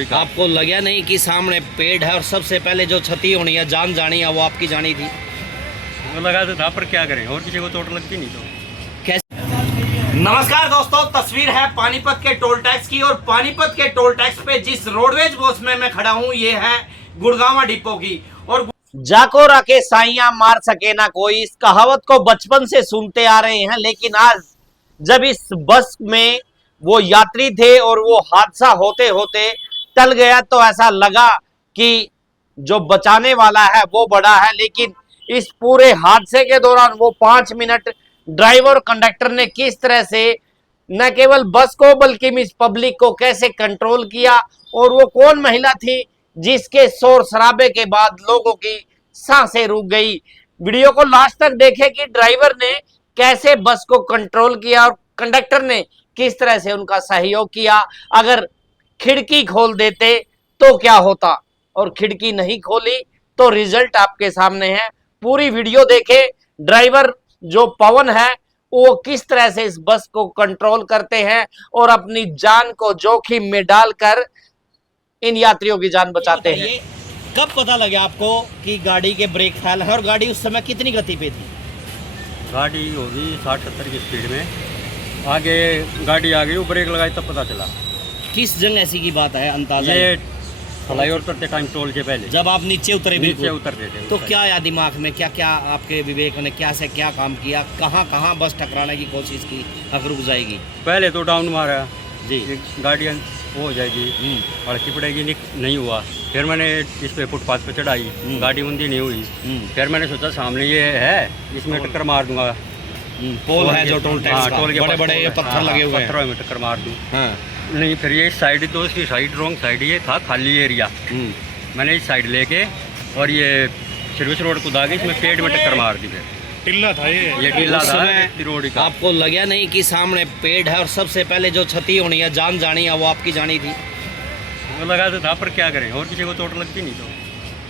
Road का। आपको लगा नहीं कि सामने पेड़ है और सबसे पहले जो क्षति होनी है, जान जानी है, वो आपकी जानी थी? वो लगा तो था, पर क्या करें, और किसी को चोट लगती नहीं तो कैसे। नमस्कार दोस्तों, तस्वीर है पानीपत के टोल टैक्स की और पानीपत के टोल टैक्स पे जिस रोडवेज बस में मैं खड़ा हूँ ये है गुड़गांव डिपो की। और जाको रखे साइयां मार सके ना कोई, इस कहावत को बचपन से सुनते आ रहे हैं, लेकिन आज जब इस बस में वो यात्री थे और वो हादसा होते होते टल गया तो ऐसा लगा कि जो बचाने वाला है वो बड़ा है। लेकिन इस पूरे हादसे के दौरान वो 5 मिनट ड्राइवर और कंडक्टर ने किस तरह से न केवल बस को बल्कि इस पब्लिक को कैसे कंट्रोल किया, और वो कौन महिला थी जिसके शोर शराबे के बाद लोगों की सांसें रुक गई। वीडियो को लास्ट तक देखें कि ड्राइवर ने कैसे बस को कंट्रोल किया और कंडक्टर ने किस तरह से उनका सहयोग किया। अगर खिड़की खोल देते तो क्या होता, और खिड़की नहीं खोली तो रिजल्ट आपके सामने है। पूरी वीडियो देखें, ड्राइवर जो पवन है वो किस तरह से इस बस को कंट्रोल करते हैं और अपनी जान को जोखिम में डालकर इन यात्रियों की जान बचाते हैं। कब पता लगा आपको कि गाड़ी के ब्रेक फेल है और गाड़ी उस समय कितनी गति पे थी? गाड़ी होगी 60-70 की स्पीड में, आगे गाड़ी आ गई, वो ब्रेक लगाई तब पता चला। किस जंग ऐसी की बात है अंदाजा? ये फ्लाईओवर उतरते टाइम टोल के पहले जब आप नीचे उतरे, नीचे उतर रहे थे तो क्या आया दिमाग में, क्या क्या आपके विवेक ने क्या से क्या काम किया, कहाँ कहाँ बस टकराने की कोशिश की, अब रुक जाएगी? पहले तो डाउन मारा जी, गाड़ी वो हो जाएगी और चिपड़ेगी, नहीं हुआ। फिर मैंने इस पे फुटपाथ पे चढ़ाई, गाड़ी मुंदी नहीं हुई। फिर मैंने सोचा सामने ये है, इसमें टक्कर मार दूंगा। पोल है जो टोल टैक्स का, टोल के बड़े बड़े पत्थर लगे हुए हैं, पत्थरों में टक्कर मार दूं। हाँ। नहीं, फिर ये साइड, तो इसकी साइड रॉन्ग साइड, ये था खाली एरिया। मैंने इस साइड लेके और ये सर्विस रोड को दागे, इसमें पेड़ में टक्कर मार दी। फिर टिल्ला था ये टिल्ला था रोड का। आपको लगा नहीं कि सामने पेड़ है और सबसे पहले जो क्षति होनी है, जान जानी है, वो आपकी जानी थी? वो लगा तो था, पर क्या करें, और किसी को चोट लगती नहीं तो।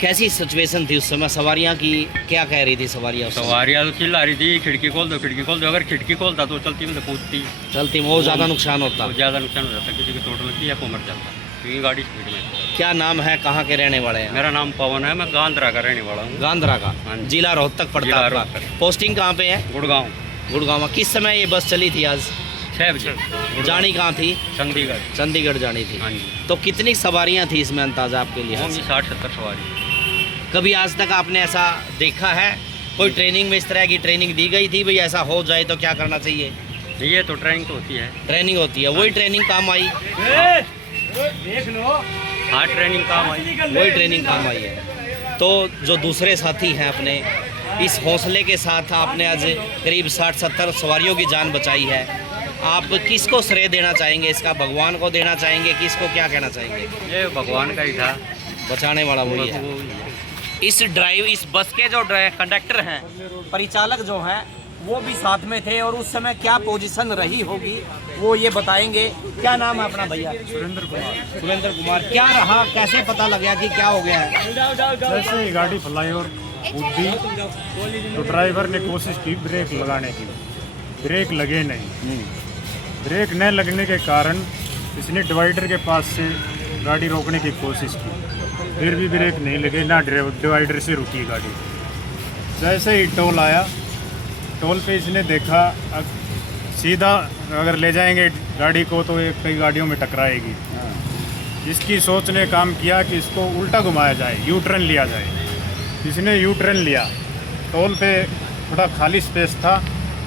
कैसी सिचुएशन थी उस समय? सवारियां की क्या कह रही थी सवारियां? सवारियां तो चिल्ला रही थी, खिड़की खोल दो, खिड़की खोल दो। अगर खिड़की खोलता तो चलती में तो कूदती, चलती में वो ज़्यादा नुकसान होता, ज़्यादा नुकसान हो जाता, किसी को चोट लगती या को मर जाता, क्योंकि गाड़ी स्पीड में। क्या नाम है, कहाँ के रहने वाले हैं? मेरा नाम पवन है, मैं गांधरा का रहने वाला हूँ। गांधरा का, जिला रोहतक पड़ता है। पोस्टिंग कहाँ पे है? गुड़गांव। गुड़गांव। किस समय ये बस चली थी? आज 6 बजे। जानी कहाँ थी? चंडीगढ़। चंडीगढ़ जानी थी। हाँ जी। तो कितनी सवारियाँ थी इसमें अंदाजा आपके लिए? होंगी 60-70 सवारी। कभी आज तक आपने ऐसा देखा है? कोई ट्रेनिंग में इस तरह की ट्रेनिंग दी गई थी, भाई ऐसा हो जाए तो क्या करना चाहिए? ये तो ट्रेनिंग तो होती है, ट्रेनिंग होती है, वही ट्रेनिंग काम आई? देख लो, हाँ ट्रेनिंग काम आई, वही ट्रेनिंग काम आई है। तो जो दूसरे साथी हैं अपने, इस हौसले के साथ आपने आज करीब 60-70 सवारियों की जान बचाई है। आप किसको श्रेय देना चाहेंगे इसका? भगवान को देना चाहेंगे, किसको क्या कहना चाहेंगे? ये भगवान का ही था, बचाने वाला वही है। इस बस के जो कंडक्टर हैं, परिचालक जो हैं, वो भी साथ में थे और उस समय क्या पोजीशन रही होगी वो ये बताएंगे। क्या नाम है अपना भैया? सुरेंद्र कुमार। सुरेंद्र कुमार। क्या रहा, कैसे पता लगा कि क्या हो गया है? जैसे ही गाड़ी फ्लाईओवर कूदी तो ड्राइवर ने कोशिश की ब्रेक लगाने की, ब्रेक लगे नहीं। ब्रेक न लगने के कारण इसने डिवाइडर के पास से गाड़ी रोकने की कोशिश की, फिर भी ब्रेक नहीं लगे, ना डिवाइडर से रुकी गाड़ी। जैसे ही टोल आया, टोल पे इसने देखा सीधा अगर ले जाएंगे गाड़ी को तो ये कई गाड़ियों में टकराएगी। इसकी सोच ने काम किया कि इसको उल्टा घुमाया जाए, यू टर्न लिया जाए। इसने यू टर्न लिया। टोल पे थोड़ा खाली स्पेस था,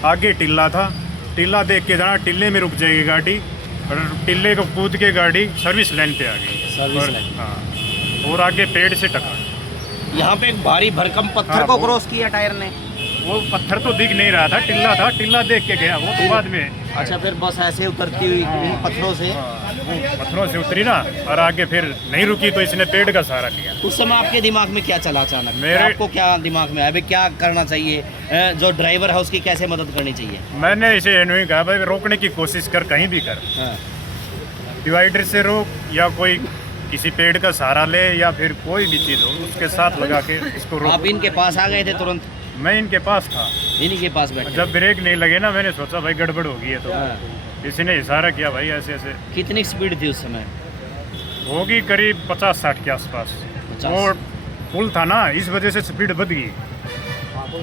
आगे टिल्ला था, टिल्ला देख के जाना, टिल्ले में रुक जाएगी गाड़ी, और टिल्ले को कूद के गाड़ी सर्विस लाइन पे आ गई। Service line. हाँ, और आगे पेड़ से टकरा। यहाँ पे एक भारी भरकम पत्थर को क्रॉस किया टायर ने। वो पत्थर तो दिख नहीं रहा था, टिल्ला था, टिल्ला देख के गया वो तो बाद में। अच्छा, फिर बस ऐसे उतरती हुई पत्थरों से? पत्थरों से उतरी ना, और आगे फिर नहीं रुकी तो इसने पेड़ का सहारा लिया। उस समय आपके दिमाग में क्या चला अचानक? मेरे आपको क्या दिमाग में अभी क्या करना चाहिए? जो ड्राइवर है उसकी कैसे मदद करनी चाहिए? मैंने इसे नहीं कहा भाई रोकने की कोशिश कर, कहीं भी कर, डिवाइडर से रोक या कोई किसी पेड़ का सहारा ले या फिर कोई भी चीज़ हो उसके साथ लगा के इसको रोक। आप इनके पास आ गए थे तुरंत? मैं इनके पास था, इन्हीं के पास बैठे। जब ब्रेक नहीं लगे ना, मैंने सोचा भाई गड़बड़ होगी है, तो किसी ने इशारा किया भाई ऐसे ऐसे। कितनी स्पीड थी उस समय? होगी करीब 50-60 के आसपास। 50। और पुल था ना, इस वजह से स्पीड बढ़ गई।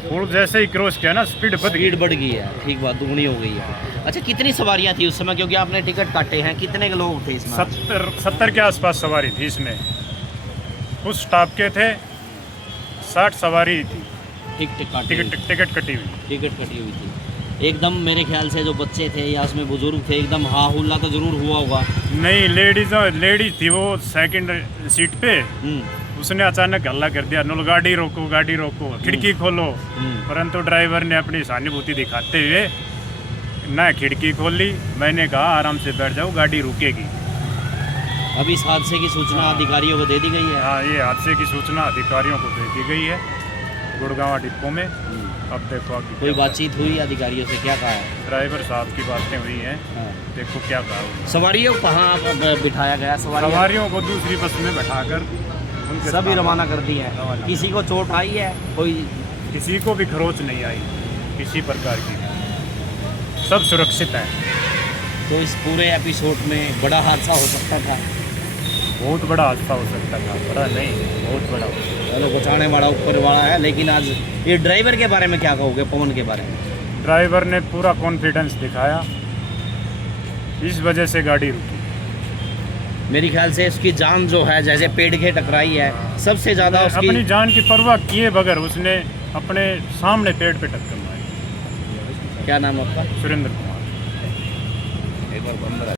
पुल जैसे ही क्रॉस किया ना, स्पीड बढ़ गई है। ठीक बात, दुगनी हो गई है। अच्छा, कितनी सवारियां थी उस समय, क्योंकि आपने टिकट काटे हैं, कितने के लोग थे इसमें? 70 के आसपास सवारी थी इसमें। कुछ स्टाफ के थे, 60 सवारी थी। टिकट कटी हुई थी एकदम। मेरे ख्याल से जो बच्चे थे या उसमें बुजुर्ग थे, एकदम हा हुल्ला तो जरूर हुआ होगा। नहीं, लेडीज थी वो सेकंड सीट पे। उसने अचानक हल्ला कर दिया, नो गाड़ी रोको, खिड़की खोलो। परंतु ड्राइवर ने अपनी सहानुभूति दिखाते हुए ना खिड़की खोली। मैंने कहा आराम से बैठ जाओ, गाड़ी रुकेगी। अभी इस हादसे की सूचना अधिकारियों को दे दी गई है? हाँ, ये हादसे की सूचना अधिकारियों को दे दी गई है गुड़गांव डिपो में। अब देखो आगे कोई बातचीत हुई अधिकारियों से, क्या कहा है? ड्राइवर साहब की बातें हुई हैं। देखो क्या कहा। सवारियों को कहाँ बिठाया गया? सवारियों को दूसरी बस में बैठाकर सभी रवाना कर दी है। किसी को चोट आई है? कोई किसी को भी खरोच नहीं आई किसी प्रकार की, सब सुरक्षित है। तो इस पूरे एपिसोड में बड़ा हादसा हो सकता था? बहुत बड़ा हादसा हो सकता था। बड़ा नहीं, बहुत बड़ा। चलो, बचाने वाला ऊपर वाला है। लेकिन आज ये ड्राइवर के बारे में क्या कहोगे, पवन के बारे में? ड्राइवर ने पूरा कॉन्फिडेंस दिखाया, इस वजह से गाड़ी रुकी। मेरे ख्याल से उसकी जान जो है, जैसे पेड़ के टकराई है, सबसे ज़्यादा उसकी अपनी जान की परवाह किए बगैर उसने अपने सामने पेड़ पे टक्कर मारी। क्या नाम है आपका? सुरेंद्र कुमार। एक बार बंद